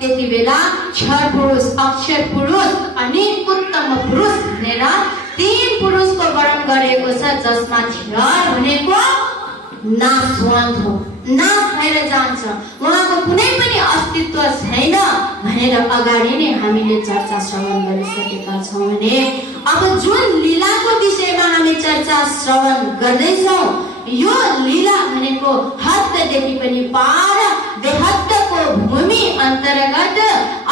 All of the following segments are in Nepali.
त्यति बेला क्षर पुरुष, अक्षर पुरुष अनि उत्तम पुरुष भनेर तीन पुरुषको वर्णन गरेको छ, जसमा क्षर भनेको नाशवान हो, नाश भएर जान्छ, उहाँको कुनै पनि अस्तित्व छैन भनेर अगाडि नै हामीले चर्चा श्रवण गरिसकेका छौँ भने अब जुन लीलाको विषयमा हामी चर्चा श्रवण गर्दैछौँ, यो लीला भनेको हददेखि पनि पार बेहदको भूमि अन्तर्गत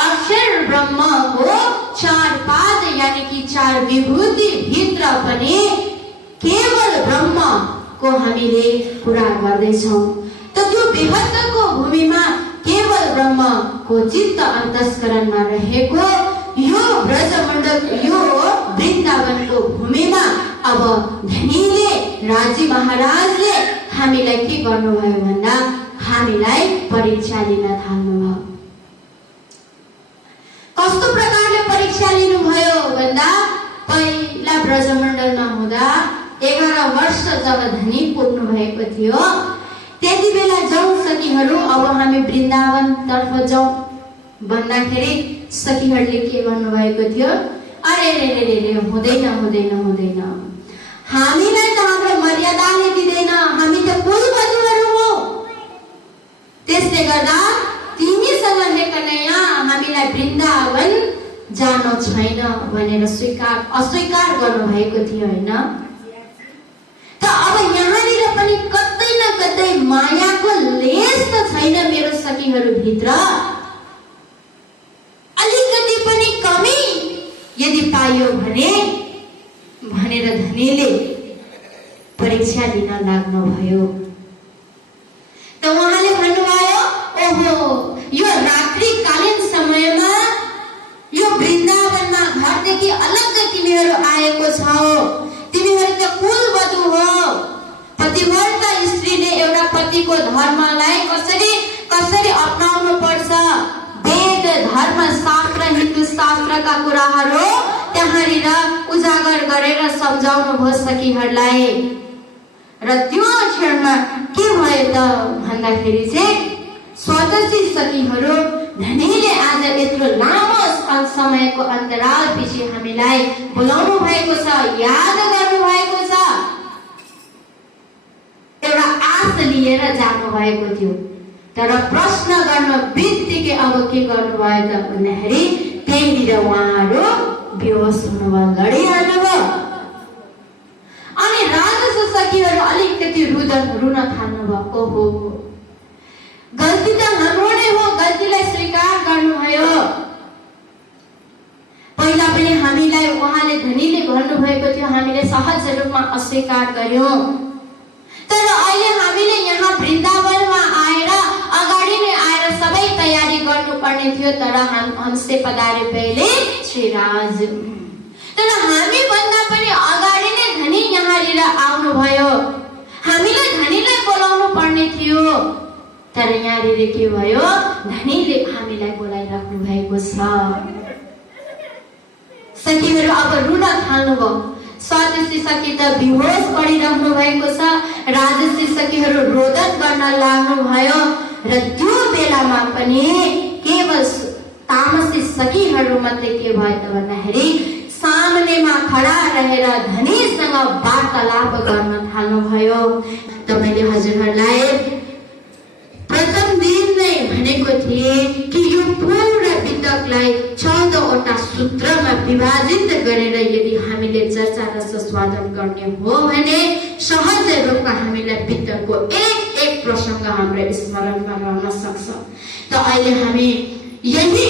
अक्षर ब्रह्मको चार पाद यानी कि चार विभूति भित्र पनि केवल ब्रह्म को हामीले कुरा गर्दैछौँ। त त्यो बेहदको भूमिमा केवल ब्रह्म को चित्त अन्तस्करणमा रहेको यो ब्रजमण्डल, यो वृन्दावनको भूमिमा अब धनीले, राजी महाराजले हामीलाई के गर्नुभयो भन्दा हामीलाई परीक्षा लिन थाल्नुभयो। कस्तो प्रकारले परीक्षा लिनुभयो भन्दा पहिला ब्रजमण्डलमा हुँदा 11 वर्ष जब धनी पुग्नु भएको थियो, त्यति बेला जाउँ सखीहरू, अब हामी वृन्दावन तर्फ जाउँ भन्दाखेरि सखीहरूले के गर्नुभएको थियो, अरे रे रे रे हुँदैन हुँदैन हुँदैन, हामीलाई त हाम्रो मर्यादाले दिँदैन, हामी त कुलवधुहरू हौ, त्यसले गर्दा तिमीसँग लेखनया हामीलाई वृन्दावन जानु छैन भनेर अस्वीकार गर्नुभएको थियो हैन। त अब यहाँनिर पनि कतै न कतै मायाको लेस त छैन मेरो सखीहरू भित्र, अलिकति पनि कमी यदि पाइयो भने भनेर धनीले परीक्षा लिन लाग्नु भयो। त उहाँले भन्नुभयो, ओहो यो रात्रिकालीन समयमा यो वृन्दावनमा घरदेखि अलग तिमीहरू आएको छौ, तिमीहरू त कुलवधु हो, पतिव्रता स्त्रीले एउटा पतिको धर्मलाई कसरी अपनाउनु पर्छ, वेद धर्म शास्त्र हिन्दू शास्त्रका कुराहरू त्यहाँनिर उजागर गरेर सम्झाउनु भयो सखीहरूलाई। र त्यो क्षणमा के भयो त भन्दाखेरि चाहिँ स्वतन्त्री सखीहरू धनीले आज यत्रो लामो समयको अन्तराल पछि हामीलाई बोलाउनु भएको छ, याद गर्नु भएको छ, एउटा आश लिएर जानु भएको थियो। तर प्रश्न गर्न बित्तिकै अब के गर्नुभयो त भन्दाखेरि त्यहीँनिर उहाँहरू बेहोस हुनुभयो, लडिहाल्नुभयो। अनि राजस सखीहरू अलिकति रुन थाल्नुभयो, ओहो गल्ती त हाम्रो नै हो, गल्तीलाई स्वीकार गर्नुभयो। पहिला पनि हामीलाई उहाँले धनीले भन्नुभएको थियो, हामीले सहज रूपमा अस्वीकार गर्यौं, तर अहिले हामीले यहाँ वृन्दावनमा आएर अगाडि नै आएर सबै तयारी गर्नुपर्ने थियो, तर हमसे पधारे पहिले श्रीराज, तर हामी भन्दा पनि अगाडि नै धनी यहाँनिर आउनुभयो, हामीलाई धनीलाई बोलाउनु पर्ने थियो, तर यहाँनिर के भयो, धनीले हामीलाई बोलाइराख्नु भएको छ। सखीहरू अब रुन थाल्नुभयो, स्वतन्त्री सखी त बेहोस पडिरहनु भएको छ, राजसी सखीहरू रोदन गर्न लाग्नुभयो। र त्यो बेलामा पनि केवल तामसी सखीहरू मात्रै के भयो त भन्दाखेरि सामनेमा खडा रहेर धनीसँग वार्तालाप गर्न थाल्नुभयो। त मैले हजुरहरूलाई प्रथम दिन नै भनेको थिए कि यो पूरा वितकलाई 14 वटा सूत्रमा विभाजित गरेर यदि हामीले चर्चा र स्वादन गर्ने हो भने सहज रूपमा हामीलाई वितकको एक प्रसंग हाम्रो स्मरणमा रहन सक्छ। त अहिले हामी यही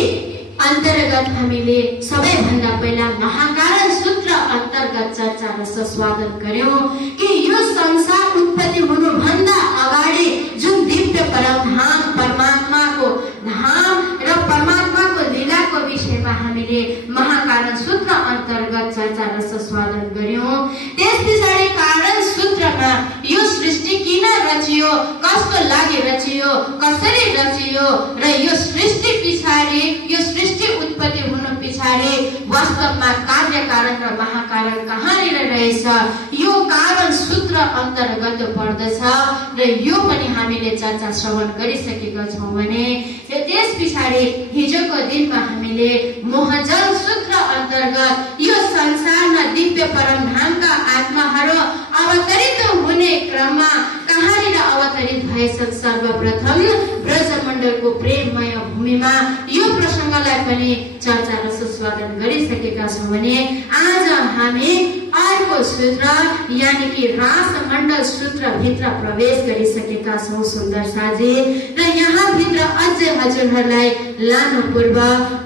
अन्तर्गत हामीले सबैभन्दा पहिला महाकारण सूत्र अन्तर्गत चर्चा र स्वादन गर्यौं कि यो संसार उत्पत्ति हुनुभन्दा अगाडि जुन दिव्य परमधाम परमात्माको धाम र परमात्माको लीलाको विषयमा हामीले महाकारण सूत्र अन्तर्गत चर्चा र स्वादन गर्यौं। त्यस पछाडि कारण सूत्रमा यो सृष्टि किन रचियो, कस्तो लागि रचियो, कसरी रचियो र यो सृष्टि पछाडि यो सृष्टि उत्पत्ति हुनु पछाडि वास्तवमा कार्य कारण र महाकारण कहाँनिर रहेछ, यो कारण सूत्र अन्तर्गत पर्दछ र यो पनि हामीले चर्चा श्रवण गरिसकेका छौं भने त्यस पछाडि हिजो आजको दिनमा हामीले मोहजल सूत्र अन्तर्गत यो संसारमा दिव्य परमधामका आत्माहरू अवतरित हुने क्रममा कहाँनिर अवतरित भएछन्। सर्वप्रथम ब्रजमण्डलको प्रेममय भूमिमा यो प्रसङ्गलाई पनि चर्चा र सुस्वागत गरिसकेका छौँ भने आज हामी अर्को सूत्र यानि कि रासमण्डल सूत्र भित्र प्रवेश गरिसकेका छौँ सुन्दर साथी। र यहाँ भित्र अझै हजुरहरूलाई लानु पूर्व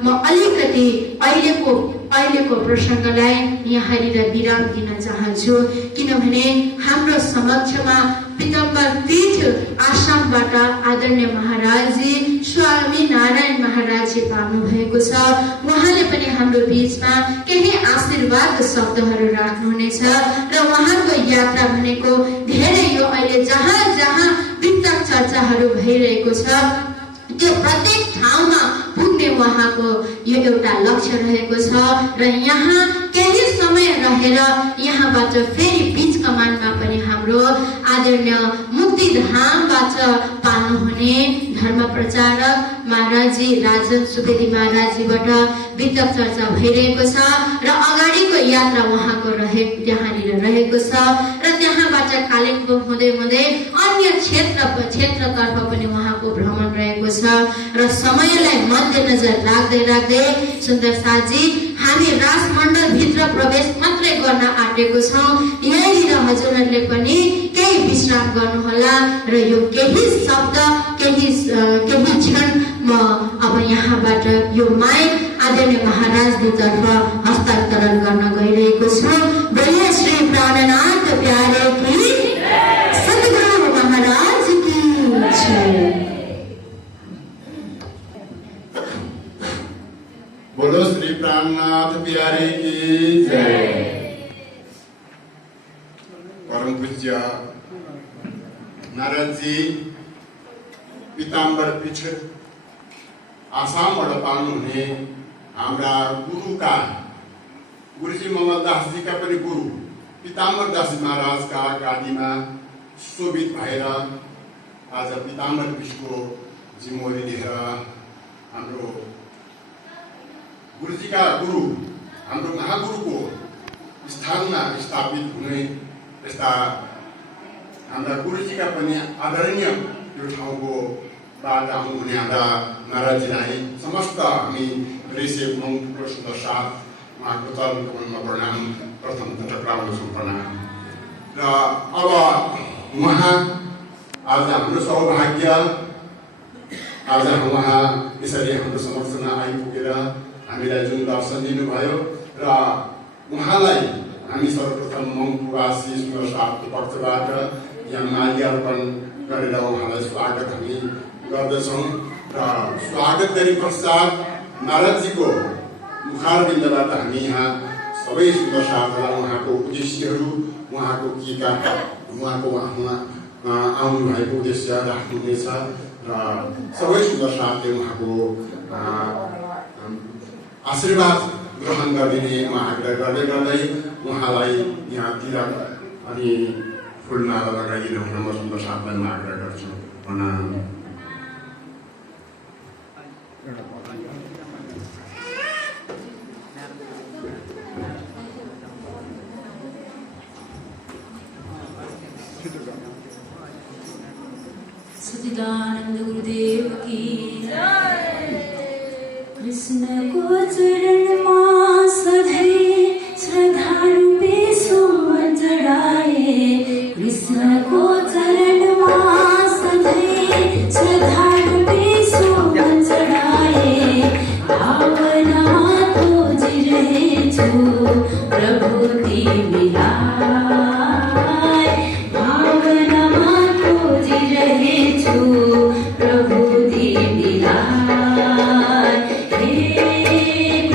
म अलिकति अहिलेको प्रसङ्गलाई यहाँनिर विराम दिन चाहन्छु, किनभने हाम्रो समक्षमा पीताम्बर पीठ आसामबाट आदरणीय महाराजजी स्वामी नारायण महाराजजी पाल्नु भएको छ। उहाँले पनि हाम्रो बीचमा केही आशीर्वाद शब्दहरू राख्नुहुनेछ र उहाँको यात्रा भनेको धेरै यो अहिले जहाँ जहाँ वितक चर्चाहरू भइरहेको छ त्यो प्रत्येक ठाउँमा पुग्ने उहाँको यो एउटा लक्ष्य रहेको छ र यहाँ केही समय रहेर यहाँबाट फेरि बीच कमानमा पनि हाम्रो आदरणीय मुक्तिधामबाट पाल्नुहुने धर्म प्रचारक महाराजजी राजन सुवेदी महाराजजीबाट वितक चर्चा भइरहेको छ र अगाडिको यात्रा उहाँको त्यहाँनिर रहेको छ र त्यहाँबाट कालिम्पोङ हुँदै हुँदै अन्य क्षेत्रतर्फ पनि उहाँको भ्रमण रहेको छ र समयलाई मध्यनजर राख्दै सुन्दर साथी हामी रासमण्डल भित्र प्रवेश मात्रै गर्न आँटेको छौँ। यहीँनिर हजुरहरूले पनि केही विश्राम गर्नुहोला र यो केही शब्द केही क्षण म अब यहाँबाट यो माइक आदरणीय महाराजतर्फ हस्तान्तरण गर्न गइरहेको छु। बोलिए श्री प्राणनाथ प्यारे की सद्गुरु महाराज की जय। बोलो श्री प्राणनाथ प्यारे की जय। परम पूज्य नारदजी पीताम्बर पीठ आसामबाट पाल्नुहुने हाम्रा गुरुजी ममलदासजीका पनि गुरु पीताम्बर दासजी महाराजका गाडीमा शोभित भएर आज पीताम्बर पीठको जिम्मेवारी लिएर हाम्रो गुरुजीका गुरु हाम्रो महागुरुको स्थानमा स्थापित हुने यस्ता हाम्रा गुरुजीका पनि आदरणीय यो ठाउँको बाट आउनुहुने हाम्रा महाराजजीलाई समस्त हामी रेसे मङ्गलको सुन्दर साथ उहाँको चरण कमलमा प्रणाम प्रथमतः प्राप्त प्रणाम। र अब उहाँ आज हाम्रो सौभाग्य आज उहाँ यसरी हाम्रो समक्षमा आइपुगेर हामीलाई जुन दर्शन दिनुभयो र उहाँलाई हामी सर्वप्रथम मङ्गलवासी सुन्दर साथको पक्षबाट यहाँ माल्यार्पण गरेर उहाँलाई स्वागत हामी गर्दछौँ र स्वागत गरे पश्चात नारदजीको मुखारबिन्दबाट हामी यहाँ सबै सुन्दर साथलाई उहाँको उद्देश्यहरू उहाँको आउनु भएको उद्देश्य राख्नुहुनेछ र सबै सुन्दर साथले उहाँको आशीर्वाद ग्रहण गरिदिने म आग्रह गर्दै उहाँलाई यहाँ तिलक अनि फुलमाला लगाइदिनु हुन म सुन्दर साथलाई म आग्रह गर्छु। प्रणाम। सच्चिदानंद गुरुदेव की कृष्ण को चरण मां सधै श्रद्धा रूपे सुमन चढ़ाए। कृष्ण को चरण मां सधै श्रद्धा रूपे सुमन चढ़ाए। भावना खोज रहे छु प्रभु ती मिलाए। भावना खोज रहे छु प्रभु ती मिलाए। हे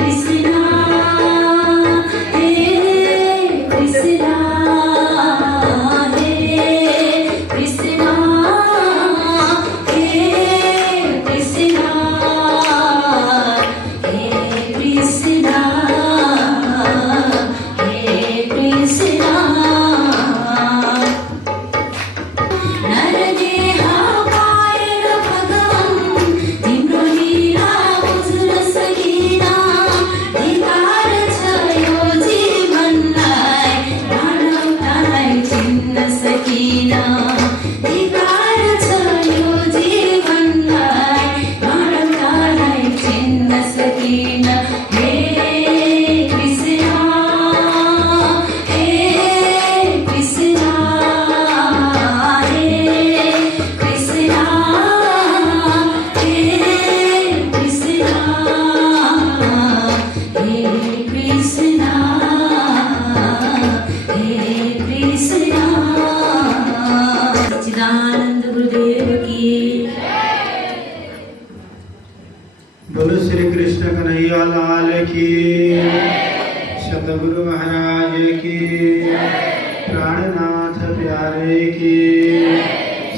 बोलो श्री कृष्ण कन्हैया लाल की, सतगुरु महाराज की, प्राणनाथ प्यारे की,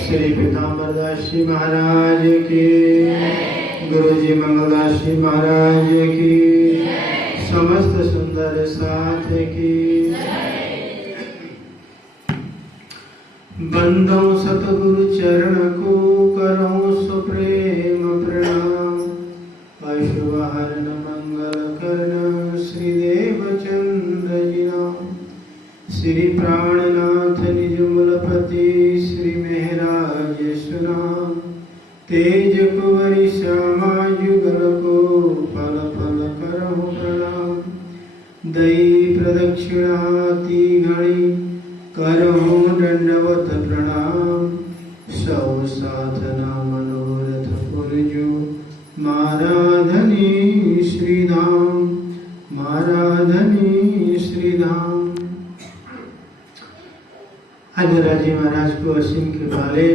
श्री पीताम्बर दास जी महाराज की, गुरुजी मंगलदास जी महाराज की, समस्त सुंदर साथ की। बंदो सतगुरु चरण को करो सुप्रेम प्रणाम। अशुभहरण मंगल करण श्रीदेव चंद्र जी नाम। श्री प्राणनाथ निज मूलपति श्री महराज सुनाम। तेज कुंवरी श्यामा जुगल को फल फल करहु प्रणाम। दई प्रदक्षिणाति घड़ी करहु दंडवत प्रणाम। सौ साधना मनोरथ पुरजो माराधनी श्रीधाम, माराधनी श्रीधाम। आज राजी महाराज को असीम कृपाले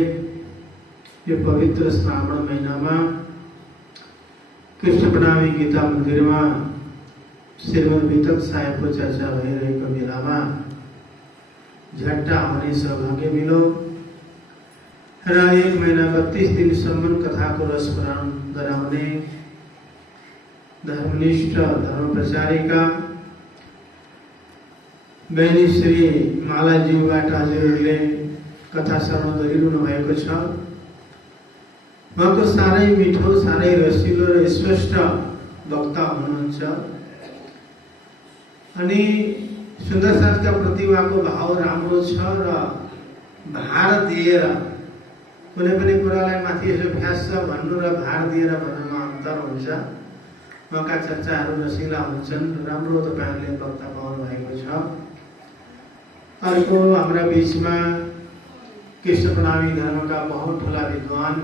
यो पवित्र श्रावण महीना में कृष्ण प्रणामी गीता मंदिर में श्रीमद वितक साहेब को चर्चा भइरहेको बेलामा झट्टा आउने सौभाग्य मिलो र 1 महिना 32 दिनसम्म कथाको रसपान गराउने धर्मनिष्ठ धर्म प्रचारिका बहिनी श्री मालाज्यूबाट हजुरहरूले कथा श्रवण गरिरहनु भएको छ। उहाँको साह्रै मिठो, साह्रै रसिलो र स्पष्ट वक्ता हुनुहुन्छ अनि सुन्दर साथका प्रति उहाँको भाव राम्रो छ र भार दिएर कुनै पनि कुरालाई माथि यसो फ्यास भन्नु र भार दिएर भन्नुमा अन्तर हुन्छ। उहाँका चर्चाहरू रसिला हुन्छन्, राम्रो तपाईहरुले वक्ता पाउनु भएको छ। अर्को हाम्रा बीचमा कृष्ण प्रणामी धर्मका बहुत ठुला विद्वान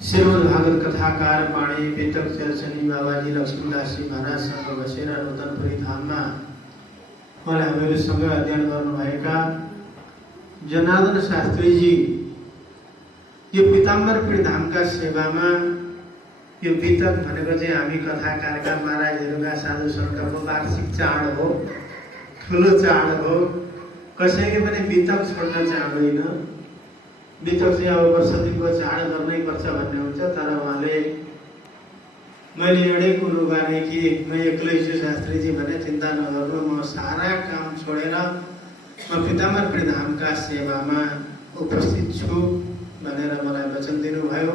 श्रीमद् भागवत कथाकार पाणी वितक चर्चनी बाबाजी लक्ष्मीदास जी महाराजसँग बसेर रोदनपुरी धाममा उहाँले हामीहरूसँग अध्ययन गर्नुभएका जनार्दन शास्त्रीजी यो पीताम्बरपुरी धामका सेवामा यो वितक भनेको चाहिँ हामी कथाकारका महाराजहरूका साधु सन्तको वार्षिक चाड हो, ठुलो चाड हो। कसैले पनि वितक छोड्न चाहँदैन। वितक चाहिँ अब वर्ष दिनको चाड गर्नै पर्छ भन्ने हुन्छ, तर उहाँले मैले एउटै कुरो गर्ने कि म एक्लै छु शास्त्रीजी भने चिन्ता नगर्नु, म सारा काम छोडेर म पीताम्बरपुरी धामका सेवामा उपस्थित छु भनेर मलाई वचन दिनुभयो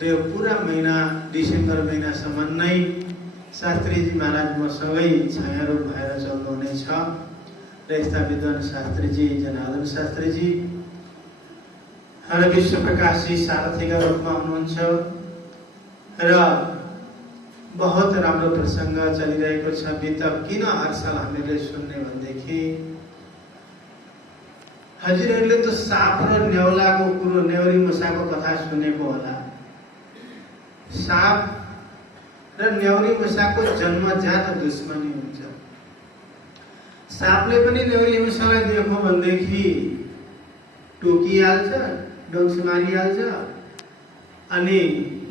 र यो पुरा महिना डिसेम्बर महिनासम्म नै शास्त्रीजी महाराज मसँगै छायारूप भएर चल्नुहुनेछ र यस्ता विद्वान शास्त्रीजी जनार्दन शास्त्रीजी र विश्व प्रकाशजी सारथीका रूपमा हुनुहुन्छ र बहुत राम्रो प्रसङ्ग चलिरहेको छ। वितक किन हर साल हामीले सुन्ने भनेदेखि हजुरहरूले त साप र नेउलाको कुरो, नेउरी मुसाको कथा सुनेको होला। साप र नेउरी मुसाको जन्मजात दुश्मनी हुन्छ। सापले पनि नेउरी मुसालाई देख्यो भनेदेखि टोकिहाल्छ, डोक्स मारिहाल्छ अनि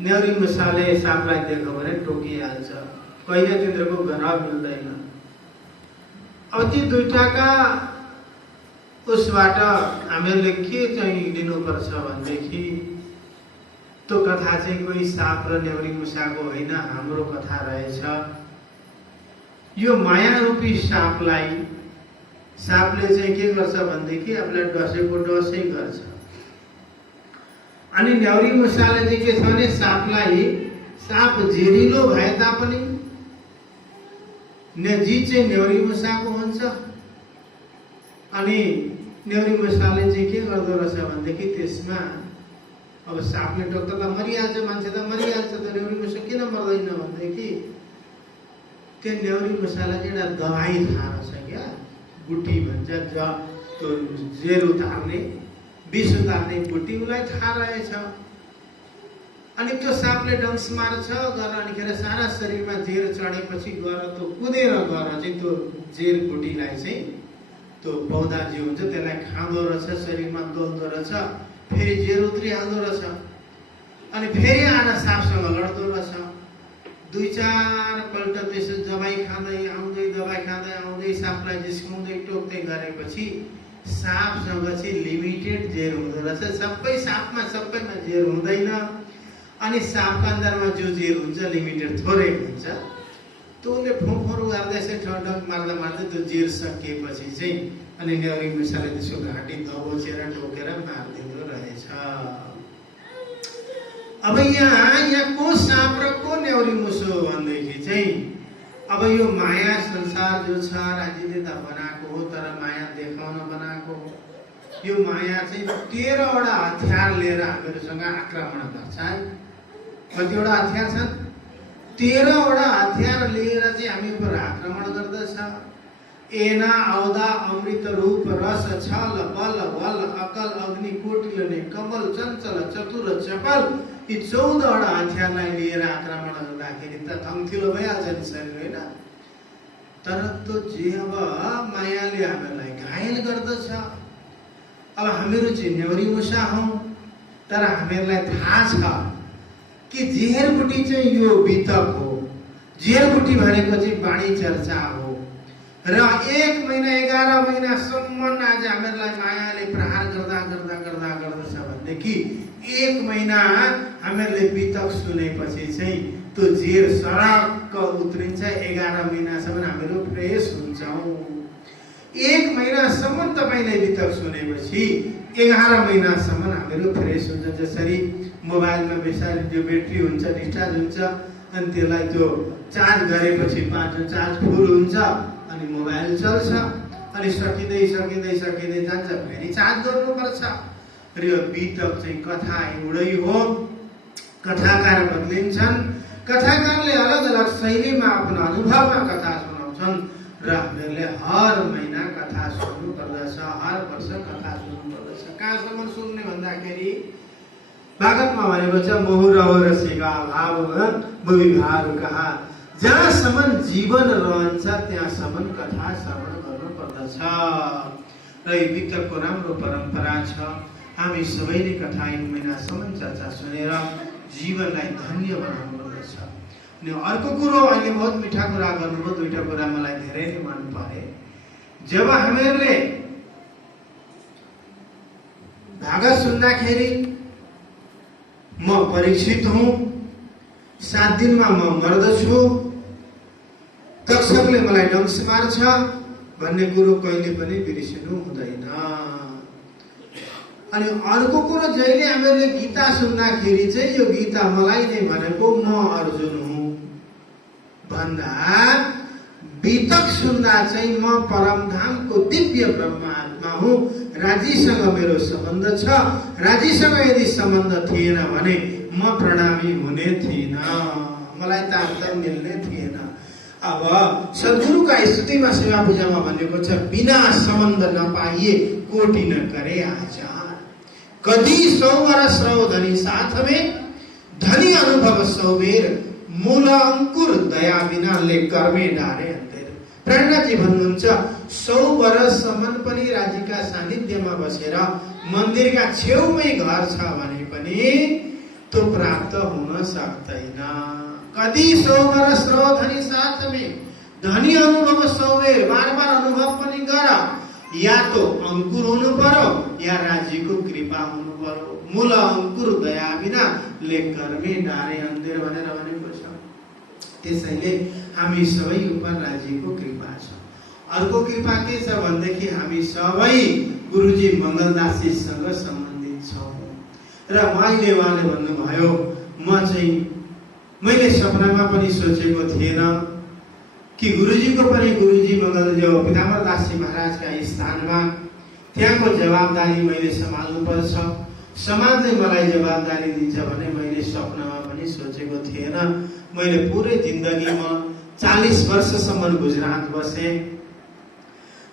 नेउरी मुसाले सापलाई देख्यो भने टोकिहाल्छ। कहिले तिनीहरूको ग्रह मिल्दैन। अब ती दुईटाका उसबाट हामीहरूले के चाहिँ लिनुपर्छ भनेदेखि त्यो कथा चाहिँ कोही साप र नेउरी मुसाको होइन, हाम्रो कथा रहेछ। यो माया रूपी सापलाई, सापले चाहिँ के गर्छ भनेदेखि आफूलाई डसेको डसै गर्छ अनि नेउरी मुसाले चाहिँ के छ भने सापलाई, साप जेरिलो भए तापनि जी चाहिँ नेउरी मुसाको हुन्छ अनि नेउरी मुसाले चाहिँ के गर्दो रहेछ भनेदेखि त्यसमा अब सापले टोक्दा त मरिहाल्छ, मान्छे त मरिहाल्छ, त नेउरी मुसा किन मर्दैन भनेदेखि त्यो नेउरी मुसालाई चाहिँ एउटा दबाई थाहा रहेछ क्या, बुटी भन्छ, त्यो जेर उतार्ने, विष उतार्ने बुटी उसलाई थाहा रहेछ। अनि त्यो सापले डङ्स मार्छ गरेर अनिखेर सारा शरीरमा जेर चढेपछि गएर त्यो कुदेर गएर चाहिँ त्यो जेर बुटीलाई चाहिँ त्यो पौधा जे हुन्छ त्यसलाई खाँदो रहेछ, शरीरमा दल्दो रहेछ, फेरि जेर उत्रिहाल्दो रहेछ। अनि फेरि आएर सापसँग लड्दो रहेछ। 2-4 पल्ट त्यसो दबाई खाँदै आउँदै सापलाई जिस्काउँदै टोक्दै गरेपछि सापसँग चाहिँ लिमिटेड जेर हुँदो रहेछ। सबैमा जेर हुँदैन अनि सापको अन्दरमा जो जेर हुन्छ लिमिटेड थोरै हुन्छ। तँले फोफोर गर्दैछ ठडक मार्दा त्यो जेर सकिएपछि चाहिँ अनि न्याउरी मुसाले त्यसको घाँटी दबोचेर टोकेर मारिदिँदो रहेछ। अब यहाँ को साप र को न्याउरी मुसो भन्दैखेरि चाहिँ अब यो माया संसार जो छ राज्यले त बनाएको हो, तर माया देखाउन बनाएको हो। यो माया चाहिँ 13वटा हतियार लिएर हामीहरूसँग आक्रमण गर्छ। कतिवटा हतियार छन्? 13वटा हतियार लिएर चाहिँ हामी उपर आक्रमण गर्दछ। एना औदा अमृत रूप रस छल बल बल अकल अग्नि कोटिलने कमल चञ्चल चतुर चपल यी 14वटा हतियारलाई लिएर आक्रमण गर्दाखेरि त थङ्थिलो भइहाल्छ नि शरीर, होइन? तर त्यो जे अब मायाले हामीलाई घायल गर्दछ। अब हामीहरू चाहिँ न्याउरी मुसा हौँ, तर हामीहरूलाई थाहा छ कि जेरबुटी चाहिँ यो बितक हो। जेरबुटी भनेको चाहिँ वाणी चर्चा हो र 1 महिना 11 महिनासम्म आज हामीहरूलाई मायाले प्रहार गर्दछ भनेदेखि 1 महिना हामीहरूले बितक सुनेपछि चाहिँ त्यो जेर सडक उत्रिन्छ। 11 महिनासम्म हामीहरू फ्रेस हुन्छौँ। 1 महिनासम्म तपाईँले बितक सुनेपछि 11 महिनासम्म हामीहरू फ्रेस हुन्छ। जसरी मोबाइलमा बेसारी जो ब्याट्री हुन्छ डिस्चार्ज हुन्छ अनि त्यसलाई त्यो चार्ज गरेपछि चार्ज फुल हुन्छ अनि मोबाइल चल्छ अनि सकिँदै जान्छ, फेरि चार्ज गर्नुपर्छ। र यो बितक चाहिँ कथा एउटै हो। कथाकार बदलिन्छन्, कथाकारले अलग अलग शैलीमा आफ्नो अनुभवमा कथा सुनाउँछन् र हामीहरूले हर महिना कथा सुन्नु पर्दछ, हर वर्ष कथा सुन्नु पर्दछ। कहाँसम्म सुन्ने भन्दाखेरि भागवतमा भनेको छ मोहुरहो रसिका भाव भुविभाहरू कहा, जहाँसम्म जीवन रहन्छ त्यहाँसम्म कथा श्रवण गर्नु पर्दछ। र यो बितकको राम्रो परम्परा छ। हामी सबैले कथा 1 महिनासम्म चर्चा सुनेर जीवनलाई धन्य बनाउनु पर्दछ। अनि अर्को कुरो, अहिले बहुत मिठा कुरा गर्नुभयो, 2टा कुरा मलाई धेरै नै मन परे। जब हामीहरूले भागवत सुन्दाखेरि म परीक्षित हुँ, 7 दिनमा म मर्दछु, तक्षकले मलाई डङ्स मार्छ भन्ने कुरो कहिले पनि बिर्सिनु हुँदैन। अनि अर्को कुरो, जहिले हामीहरूले गीता सुन्दाखेरि चाहिँ यो गीता मलाई नै भनेको म अर्जुन हुँ भन्दा बितक सुन्दा चाहिँ म परमधामको दिव्य ब्रह्मात्मा हुँ, राजीसँग मेरो सम्बन्ध छ। राजीसँग यदि सम्बन्ध थिएन भने म प्रणामी हुने थिइन, मलाई त अन्तर मिल्ने थिएन। अब सद्गुरुका स्तुतिमा सेवा पूजामा भनेको छ, बिना सम्बन्ध नपाइए कोटि न करे आचार, कदी 100 वर्ष रहो धनी साथ में, धनी अनुभव 100 बेर, मूल अंकुर दया बिना ले कर्मे डारे अन्धेर। प्रेरणाजी भन्नुहुन्छ 100 वर्षसम्म पनि राजीका सानिध्यमा बसेर मन्दिरका छेउमै घर छ भने पनि त्यो प्राप्त हुन सक्दैन। कदी 100 वर्ष रहो धनी साथ में, धनी अनुभव 100 बेर, बार अनुभव पनि गर। या तो अंकुर हुनु पर्यो या राजीको कृपा हुनु पर्यो। मूल अंकुर दया बिना ले कर्मे डारे अन्धेर भनेर भनेको छ। त्यसैले हामी सबै उपर राजीको कृपा छ। अर्को कृपा के छ भनेदेखि हामी सबै गुरुजी मङ्गलदासजीसँग सम्बन्धित छौँ। र मैले उहाँले भन्नुभयो, मैले सपनामा पनि सोचेको थिएन कि गुरुजीको पनि गुरुजी मङ्गलदेव पिताम्बरदासजी महाराजका स्थानमा त्यहाँको जवाबदारी मैले सम्हाल्नु पर्छ, समाजले मलाई जवाबदारी दिन्छ भने मैले सपनामा पनि सोचेको थिएन। मैले पुरै जिन्दगीमा 40 वर्षसम्म गुजरात बसेँ।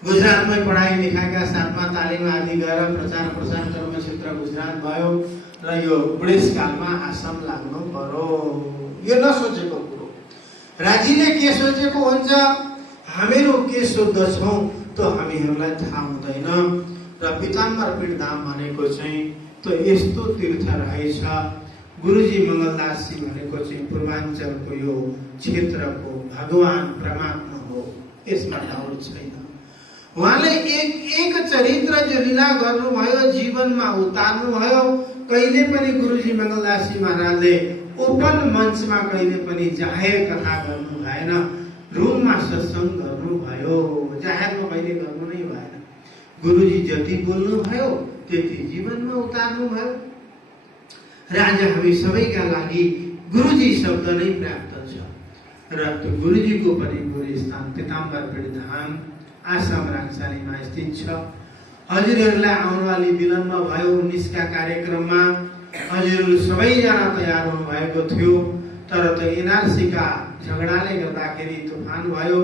गुजरातमै पढाइ लेखाइका साथमा तालिम आदि गरेर प्रचार प्रसार कर्मक्षेत्र गुजरात भयो र यो बुढेसकालमा आश्रम लाग्नु पर्यो। यो नसोचेको कुरो। राजीले के सोचेको हुन्छ, हामीहरू के सोच्दछौँ त्यो हामीहरूलाई थाहा हुँदैन। र पीताम्बर पीठ धाम भनेको चाहिँ त्यो यस्तो तीर्थ रहेछ गुरुजी मङ्गलदासजी भनेको चाहिँ पूर्वाञ्चलको यो क्षेत्रको भगवान परमात्मा हो, यसमा डाउट छैन। उहाँले एक चरित्र जो लीला गर्नुभयो, जीवनमा उतार्नुभयो, कहिले पनि गुरुजी मङ्गलदासजी महाराजले ओपन मञ्चमा कहिले पनि जाहेर कथा गर्नु भएन, रुममा सत्सङ्ग गर्नुभयो, जाहेरमा कहिले गर्नु नै भएन। गुरुजी जति बोल्नुभयो त्यति जीवनमा उतार्नुभयो र आज हामी सबैका लागि गुरुजी शब्द नै प्राप्त छ। र त्यो गुरुजीको पनि गुरुस्थान पीताम्बरपेट धाम आसाम राङसालीमा स्थित छ। हजुरहरूलाई आउनवाली विलम्ब भयो 19 का कार्यक्रममा हजुरहरू सबैजना तयार हुनुभएको थियो, तर त्यो एनआरसी का झगडाले गर्दाखेरि तुफान भयो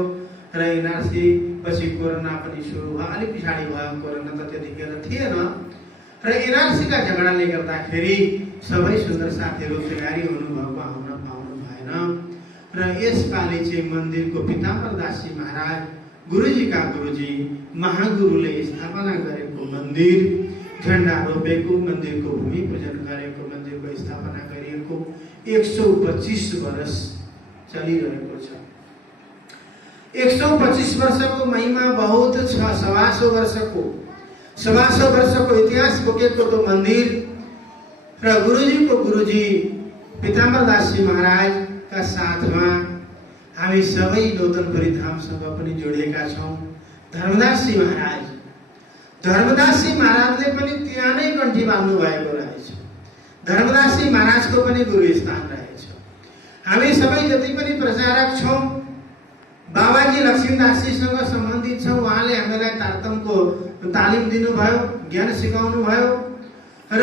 र एनआरसी पछि कोरोना पनि सुरु भयो, अलिक पछाडि भयो, कोरोना त त्यतिखेर थिएन र एनआरसी का झगडाले गर्दाखेरि सबै सुन्दर साथीहरू तयारी हुनुभएको आउन पाउनु भएन र यसपालि चाहिँ मन्दिरको पीताम्बरदासजी महाराज गुरुजीका गुरुजी महागुरुले स्थापना गरेको मन्दिर, झण्डा रोपेको मन्दिरको भूमि पूजन गरेको मन्दिरको स्थापना गरिएको 125 वर्ष चलिरहेको छ। 125 वर्षको महिमा बहुत छ। 125 वर्षको इतिहास बोकेको त्यो मन्दिर र गुरुजीको गुरुजी पीताम्बरदासजी महाराजका साथमा हामी सबै नौतनपुरी धामसँग पनि जोडिएका छौँ। धर्मदासजी महाराजले पनि त्यहाँ नै कण्ठी बाँध्नु भएको रहेछ। धर्मदासजी महाराजको पनि गुरुस्थान रहेछ। हामी सबै जति पनि प्रचारक छौँ, बाबाजी लक्ष्मीदासजीसँग सम्बन्धित छौँ। उहाँले हामीलाई तारतमको तालिम दिनुभयो, ज्ञान सिकाउनु भयो र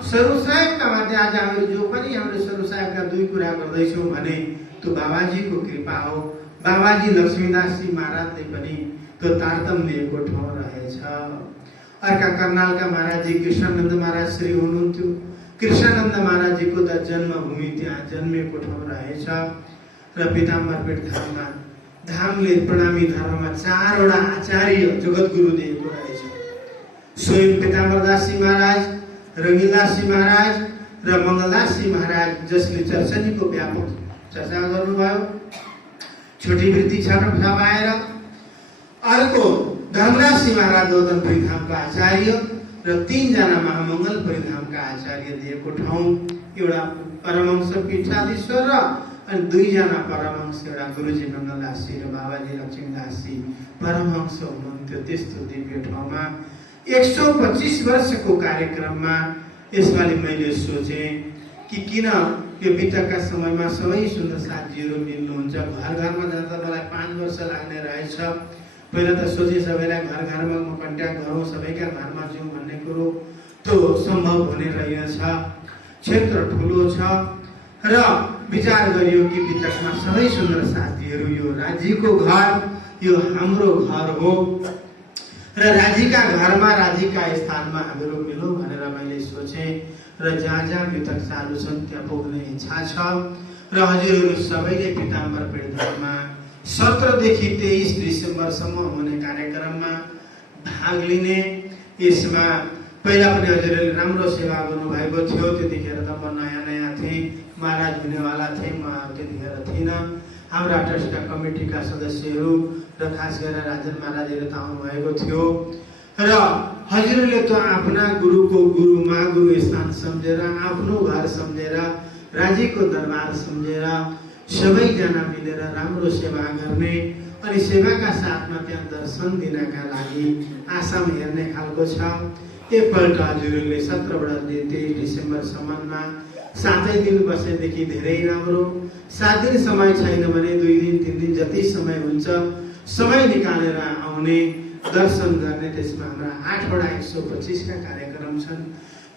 सर्वसायकका माथि आज हामीहरू जो पनि हाम्रो सर्वसायकका दुई कुरा गर्दैछौँ भने त्यो बाबाजीको कृपा हो। बाबाजी लक्ष्मीदासजी महाराजले पनि त्यो तारतम लिएको ठाउँ रहेछ। अर्का कर्नालका महाराजी कृष्णानन्द महाराज श्री हुनुहुन्थ्यो। कृष्णानन्द महाराजीको त जन्मभूमि त्यहाँ जन्मेको ठाउँ रहेछ र पीताम्बरपेट धाममा धामले प्रणामी धर्ममा 4 वटा आचार्य जगतगुरु दिएको रहेछ। स्वयं पीताम्बरदासजी महाराज, रङ्गिलदासजी महाराज र मङ्गलदासजी महाराज, जसले चर्चनीको व्यापक चर्चा गर्नुभयो, छोटी वृत्ति छात्र भएर। अर्को धर्मदासजी महाराज नौतनपुरी धामका आचार्य र 3 जना महामङ्गलपुरी धामका आचार्य दिएको ठाउँ। एउटा परमहंस पीठाधीश्वर र अनि 2 जना परमहंस, एउटा गुरुजी मङ्गलदासजी र बाबाजी लक्ष्मीदासजी परमहंस हुनुहुन्थ्यो। त्यस्तो दिव्य ठाउँमा 125 वर्षको कार्यक्रममा यसपालि मैले सोचेँ कि किन यो बितेका समयमा सबै सुन्दर साथीहरू मिल्नुहुन्छ। घर घरमा जाँदा मलाई 5 वर्ष लाग्ने रहेछ। पहिला त सोचे सबैलाई घर घरमा म कन्ट्याक्ट गरौँ, सबैका घरमा जाउँ भन्ने कुरो त्यो सम्भव हुने रहेछ। क्षेत्र ठुलो छ र विचार गरियो कि बितेकामा सबै सुन्दर साथीहरू यो राज्यको घर, यो हाम्रो घर हो र राज्यका घरमा, राज्यका स्थानमा हामीहरू मिलौँ भनेर मैले सोचेँ र जहाँ जहाँ बितक चालु छन् त्यहाँ पुग्ने इच्छा छ र हजुरहरू सबैले पीताम्बरपेट धाममा 17 देखि 23 डिसेम्बरसम्म हुने कार्यक्रममा भाग लिने। यसमा पहिला पनि हजुरहरूले राम्रो सेवा गर्नुभएको थियो। त्यतिखेर त म नयाँ थिएँ, महाराज हुनेवाला थिएँ, म त्यतिखेर थिइनँ। हाम्रा ट्रस्टका कमिटीका सदस्यहरू र खास गरेर राजन महाराजहरू त आउनुभएको थियो र हजुरहरूले त आफ्ना गुरुको गुरु महागुरु स्थान सम्झेर, आफ्नो घर सम्झेर, राज्यको दरबार सम्झेर सबैजना मिलेर राम्रो सेवा गर्ने अनि सेवाका साथमा त्यहाँ दर्शन दिनका लागि आसाम हेर्ने खालको छ। एकपल्ट हजुरहरूले 17बाट 23 डिसेम्बरसम्ममा 7 दिन बसेदेखि धेरै राम्रो। 7 दिन समय छैन भने 2 दिन 3 दिन जति समय हुन्छ समय निकालेर आउने, दर्शन गर्ने। त्यसमा हाम्रा 8 वटा 125 का कार्यक्रम छन्।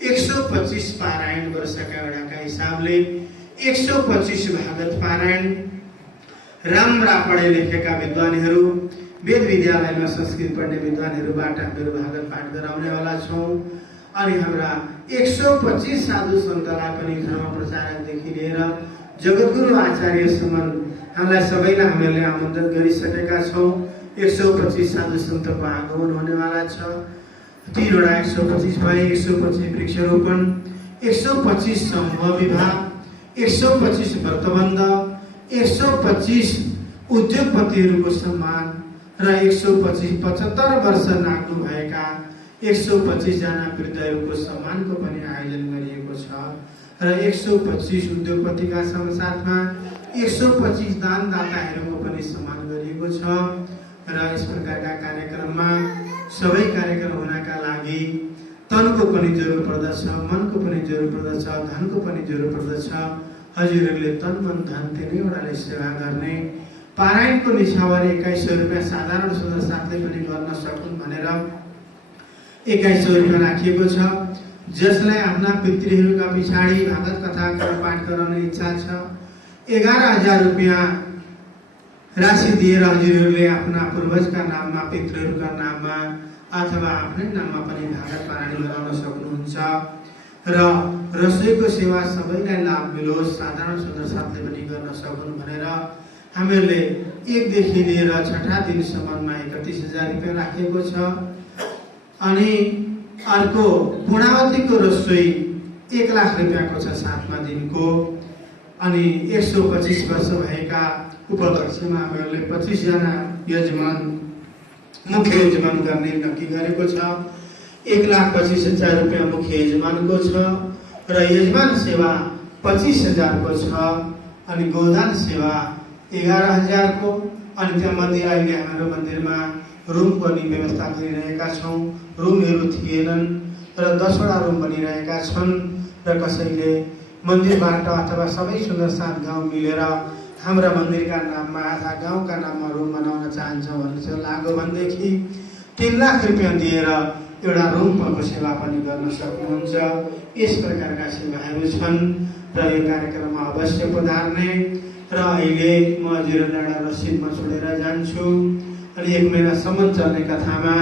125 पारायण वर्षका एउटाका हिसाबले 125 भागवत पारायण, राम्रा पढे लेखेका विद्वानहरू, वेद विद्यालयमा संस्कृत पढ्ने विद्वानहरूबाट हामीहरू भागवत पाठ गराउनेवाला छौँ। अनि हाम्रा 125 साधु सन्तलाई पनि धर्म प्रचारकदेखि लिएर जगतगुरु आचार्यसम्म हामीलाई सबैलाई हामीले आमन्त्रण गरिसकेका छौँ। 125 साधु सन्तको आगमन हुनेवाला छ। 3 वटा 125 भए 125 वृक्षरोपण, 125 समूह विभाग, 125 व्रतबन्ध, 125 उद्योगपतिहरूको सम्मान र 175 वर्ष नाग्नु भएका 125 जना वृद्धहरूको सम्मानको पनि आयोजन गरिएको छ र 125 उद्योगपतिका साथमा 125 दानदाताहरूको पनि सम्मान गरिएको छ र यस प्रकारका कार्यक्रममा सबै कार्यक्रम हुनका लागि तनको पनि जरुर पर्दछ, मनको पनि जरुर पर्दछ, धनको पनि जरुर पर्दछ। हजुरहरूले तन मन धन तिनैवटाले सेवा गर्ने, पारायणको निछावर 2100 रुपियाँ साधारण सुन्दर साथले पनि गर्न सकुन् भनेर 2100 रुपियाँ राखिएको छ। जसलाई आफ्ना पितृहरूका पछाडि भागवत कथाको पाठ गराउने इच्छा छ 11,000 रुपियाँ राशि दिएर हजुरहरूले आफ्ना पूर्वजका नाममा, पितृहरूका नाममा अथवा आफ्नै नाममा पनि भागवत पारायण गराउन सक्नुहुन्छ र रसोईको सेवा सबैलाई लाभ मिलोस्, साधारण सुन्दर साथले पनि गर्न सकुन् भनेर हामीहरूले 1 देखि लिएर 6ठा दिनसम्ममा 31,000 रुपियाँ राखेको छ। अनि अर्को पूर्णावतीको रसोई 1 लाख रुपियाँको छ 7मा दिनको। अनि 125 वर्ष भएका उपलक्ष्यमा हामीहरूले 25 जना यजमान, मुख्य यजमान गर्ने नक्की गरेको छ। 1,25,000 रुपियाँ मुख्य यजमानको छ र यजमान सेवा 25,000 को छ। अनि गोदान सेवा 11,000 को। अनि त्यहाँ मन्दिर अहिले हाम्रो मन्दिरमा रुम पनि व्यवस्था गरिरहेका छौँ। रुमहरू थिएनन् र 10वटा रुम बनिरहेका छन् र कसैले मन्दिरबाट अथवा सबै सुन्दर साथ गाउँ मिलेर हाम्रा मन्दिरका नाममा अथवा गाउँका नाममा रुम बनाउन चाहन्छौँ भने चाहिँ लाग्यो भनेदेखि 3 लाख रुपियाँ दिएर एउटा रुमको सेवा पनि गर्न सक्नुहुन्छ। यस प्रकारका सेवाहरू छन् र यो कार्यक्रममा अवश्य पधार्ने। र अहिले म हजुरहरूलाई एउटा रसिदमा छोडेर जान्छु। अनि 1 महिनासम्म चल्ने कथामा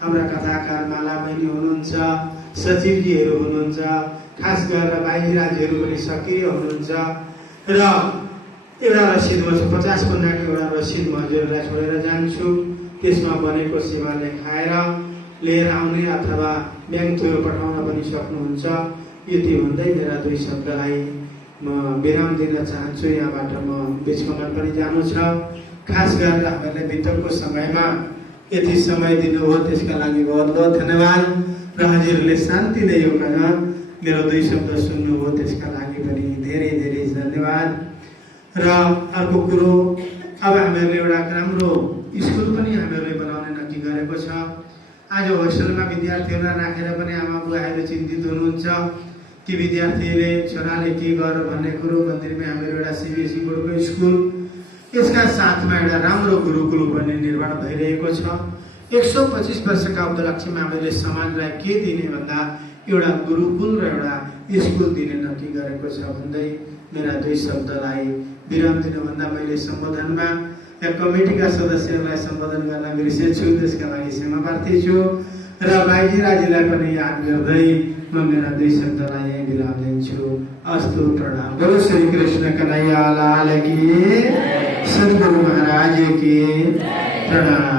हाम्रा कथाकार माला बहिनी हुनुहुन्छ, सचिवजीहरू हुनुहुन्छ, खास गरेर बाहिरी राज्यहरू पनि सक्रिय हुनुहुन्छ र एउटा रसिद म 50 पन्नाको एउटा रसिद म हजुरहरूलाई छोडेर जान्छु। त्यसमा बनेको सेवा लेखाएर लिएर आउने अथवा ब्याङ्क थ्रु पठाउन पनि सक्नुहुन्छ। यति भन्दै मेरा 2 शब्दलाई म विराम दिन चाहन्छु। यहाँबाट म बिचमा पनि जानु छ। खास गरेर हामीलाई बितको समयमा यति समय दिनुभयो त्यसका लागि बहुत बहुत धन्यवाद र हजुरहरूले शान्ति दिइकन मेरो 2 शब्द सुन्नुभयो त्यसका लागि पनि धेरै धेरै धन्यवाद। र अर्को कुरो, अब हामीहरूले एउटा राम्रो स्कुल पनि हामीहरूले बनाउने नक्की गरेको छ। आज होस्टेलमा विद्यार्थीहरूलाई राखेर पनि आमा बुवाहरू चिन्तित हुनुहुन्छ कि विद्यार्थीले छोराले के गर्यो भन्ने कुरो। मन्दिरमै हाम्रो एउटा CBSE बोर्डको स्कुल, यसका साथमा एउटा राम्रो गुरुकुल पनि निर्माण भइरहेको छ। 125 वर्षका उपलक्ष्यमा हामीले समाजलाई के दिने भन्दा एउटा गुरुकुल र एउटा स्कुल दिने नक्की गरेको छ भन्दै मेरा 2 शब्दलाई विराम दिनुभन्दा मैले सम्बोधनमा या कमिटीका सदस्यहरूलाई सम्बोधन गर्न बिर्सेछु, त्यसका लागि क्षमा प्रार्थी छु र बाइजी राजीलाई पनि याद गर्दै म मेरा 2 शब्दलाई यही विराम दिन्छु। अस्तु, प्रणाम। बोलो श्री कृष्ण कन्हैया लाल की, सद्गुरु महाराज की प्रणाम।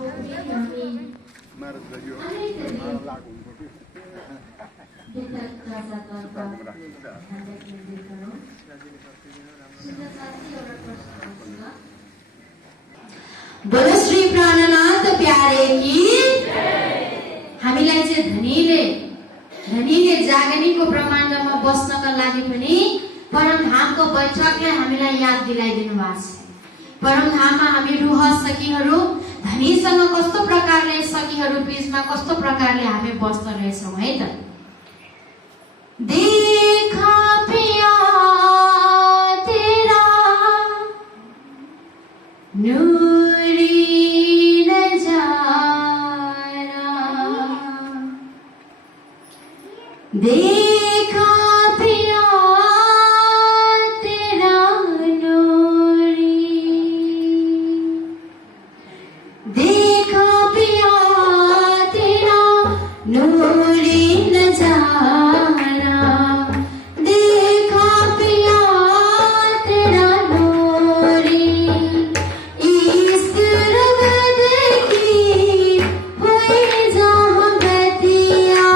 पनि हामी बोलो श्री प्राणनाथ प्यारे की हामीलाई चाहिँ धनीले जागनीको ब्रह्माण्डमा बस्नका लागि पनि परमधामको बैठकले हामीलाई याद दिलाइदिनु भएको छ। परमधाममा हामी रूह सखीहरू धनीसँग कस्तो प्रकारले सखीहरू बीचमा कस्तो प्रकारले हामी बस्न रहेछौँ है त। देखा पिया तेरा नूरी नजारा, देखा पिया तेरा नूरी, देखा पिया तेरा नूरी नजारा, देखा पिया तेरा नूरी, इस रगद की हुई जहाँ बतिया,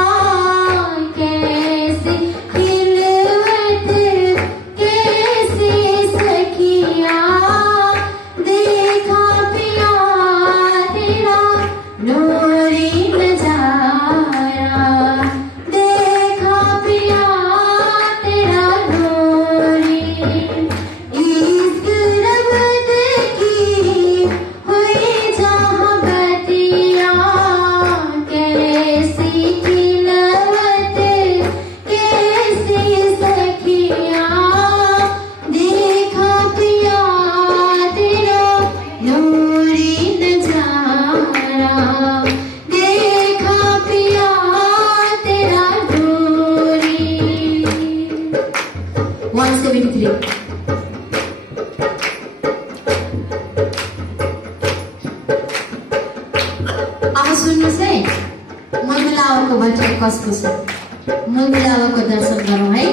कैसे खिलवत कैसे सखिया, देखा पिया तेरा नूरी नजारा, देखा पिया तेरा नूरी, इस रगद की हुई जहाँ बतिया, कैसी खिलवत कैसी सखिया, देखा पिया तेरा नूरी नजारा, देखा पिया तेरा नूरी। 173 अब सुन्नुहोस् है, महिलाको बैठक कस्तो छ, महिलाको दर्शन गरौँ है।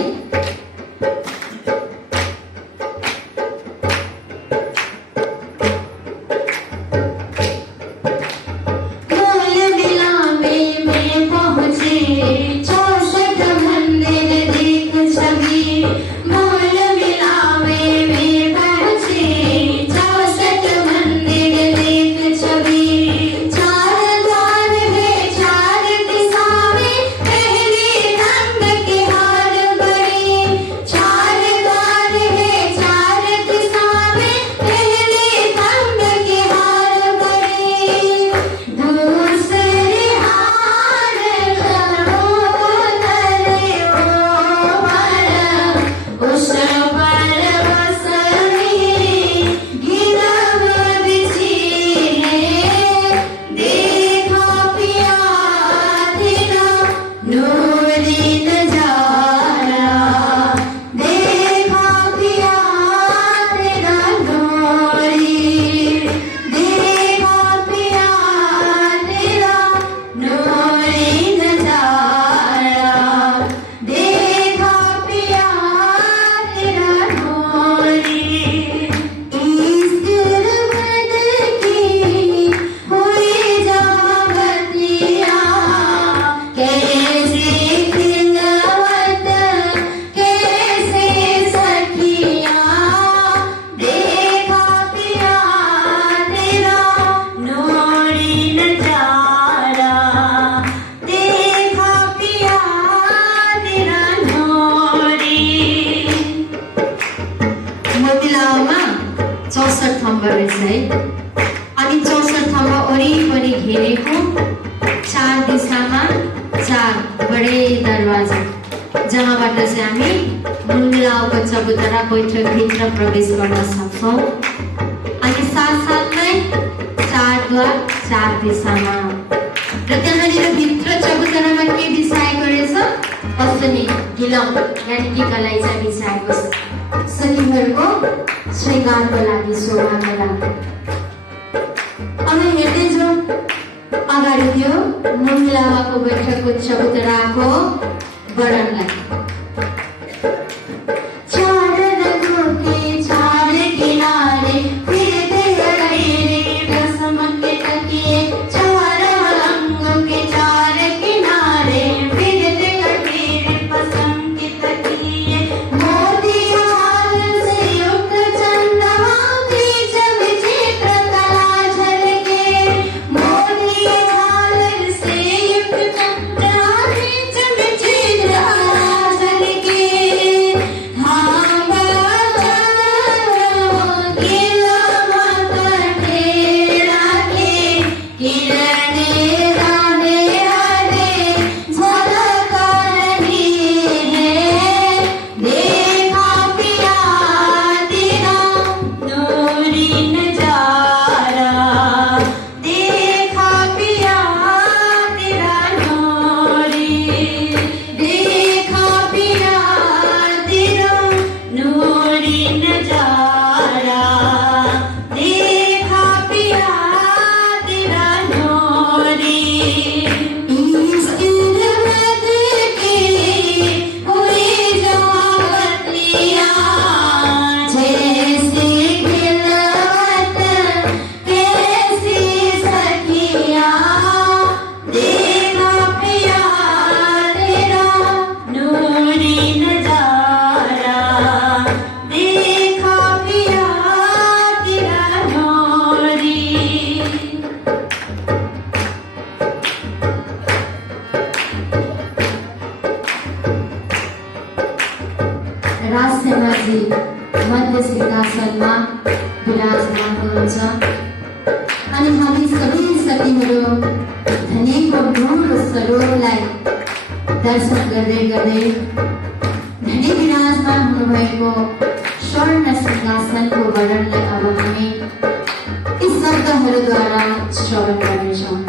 मोल मिलावे में पहुँचे 64 मंदिर देख छवि, मोल मिलावे में पहुँचे 64 मंदिर देख छवि, चार द्वार है चार दिशा में पहले रंग के हार बड़े, चार द्वार है चार दिशा में पहले रंग के हार बड़े, दूसरे हार धरे ओ वर, उस पर बसरी गिरव बिछी है, देखा पिया तेरा नूरी नजारा, देखा पिया तेरा नूरी, देखा पिया तेरा नूरी नजारा, देखा पिया तेरा नूरी, इस रगद की हुई जहाँ बतिया, कैसे खिलवत कैसे सखिया, देखा पिया तेरा नूरी नजारा, देखा पिया तेरा नूरी। मोतिलामा 64 थम्बा रहेछ है, अनि 64 थम्बा वरिपरि घेरेको चार दिशामा चार बडे दरवाजा, जहाँबाट चाहिँ हामी मुन्लाको चबुतरा बैठकभित्र प्रवेश गर्न सक्छौँ। अनि साथसाथमै चार द्वार चार दिशामा, र त्यहाँनिर भित्र चबुतरामा के बिछाएको रहेछ, अश्विनी गिलम यानि कि गलैँचा बिछाएको छ, सखीहरूको श्रृङ्गारको लागि शोभाको लागि। अब हेर्दै जाउँ अगाडि त्यो मुन्लाको बैठकको चबुतराको वर्णनलाई। चार रंगों के चार किनारे फिरते रहे रे, रस्म के तकिए देखा पिया तेरा नूरी नजारा, देखा पिया तेरा नूरी। राजसेनाजी मध्य सिंहासनमा विराजमान हुनुहुन्छ अनि हामी सबै सखीहरू धनीको नूर स्वरूपलाई दर्शन गर्दै गर्दै धनी विराजमान हुनुभएको स्वर्ण सिंहासनको वर्णनलाई अब हामी यी शब्दहरूद्वारा श्रवण गर्नेछौँ।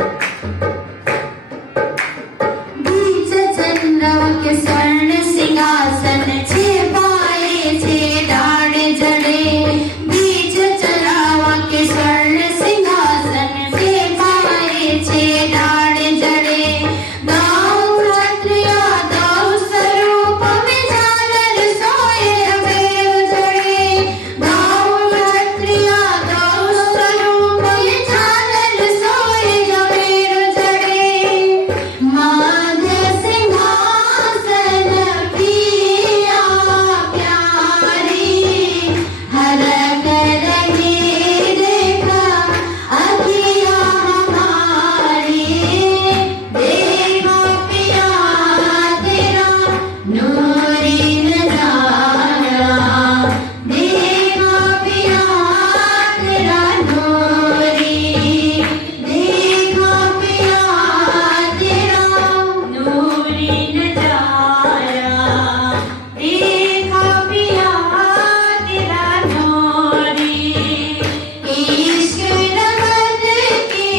बीच चंद्र के स्वर्ण सिंहासन छे पाए छे डाढ़ जड़े, बीच चंद्र के स्वर्ण सिंहासन छे पाए छे डाढ़ जड़े। गाँव रात्रिया गाँव स्वरूप में झालर सोए अबेर जड़े, गाँव रात्रिया गाँव स्वरूप में झालर सोए अबेर जड़े। माध्य सिंहासन पिया प्यारी, हर कर रही देखा अखिया हमारी, देखा पिया तेरा नूरी नजारा, देखा पिया तेरा नूरी, देखा पिया तेरा नूरी नजारा, देखा पिया तेरा नूरी। इश्क रमत की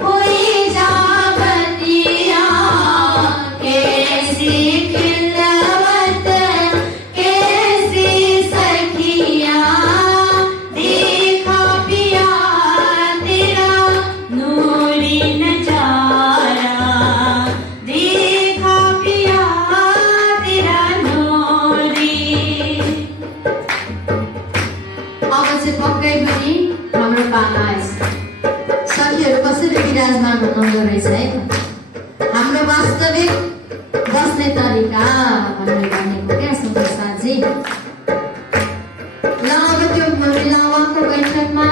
हुई जाबतिया, कैसी खिलवत कैसी सखिया, देखा पिया तेरा नूरी नजारा, देखा पिया तेरा नूरी। अब चाहिँ पक्कै पनि हाम्रो पाला आएछ। सखीहरू कसरी विराजमान हुनुहुँदो रहेछ है त। हाम्रो वास्तविक बस्ने तरिका भनेर भनेको क्या सुन्दर साथी। ल अब त्यो विलावाको बैठकमा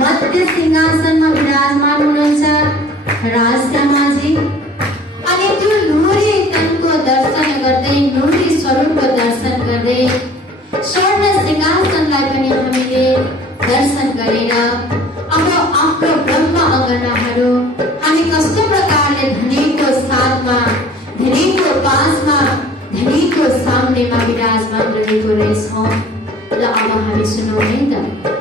मध्य सिंहासनमा विराजमान हुनुहुन्छ राजसेनाजी अनि त्यो नूरी तनको दर्शन गर्दै नूरी स्वरूपको दर्शन गर्दै स्वर्ण सिंहासनलाई पनि हामीले दर्शन गरेर अब आफ्नो ब्रह्म अङ्गनाहरू हामी कस्तो प्रकारले धनीको साथमा धनीको पासमा धनीको सामनेमा विराजमान रहेको रहेछौँ। ल अब हामी सुनौँ है त।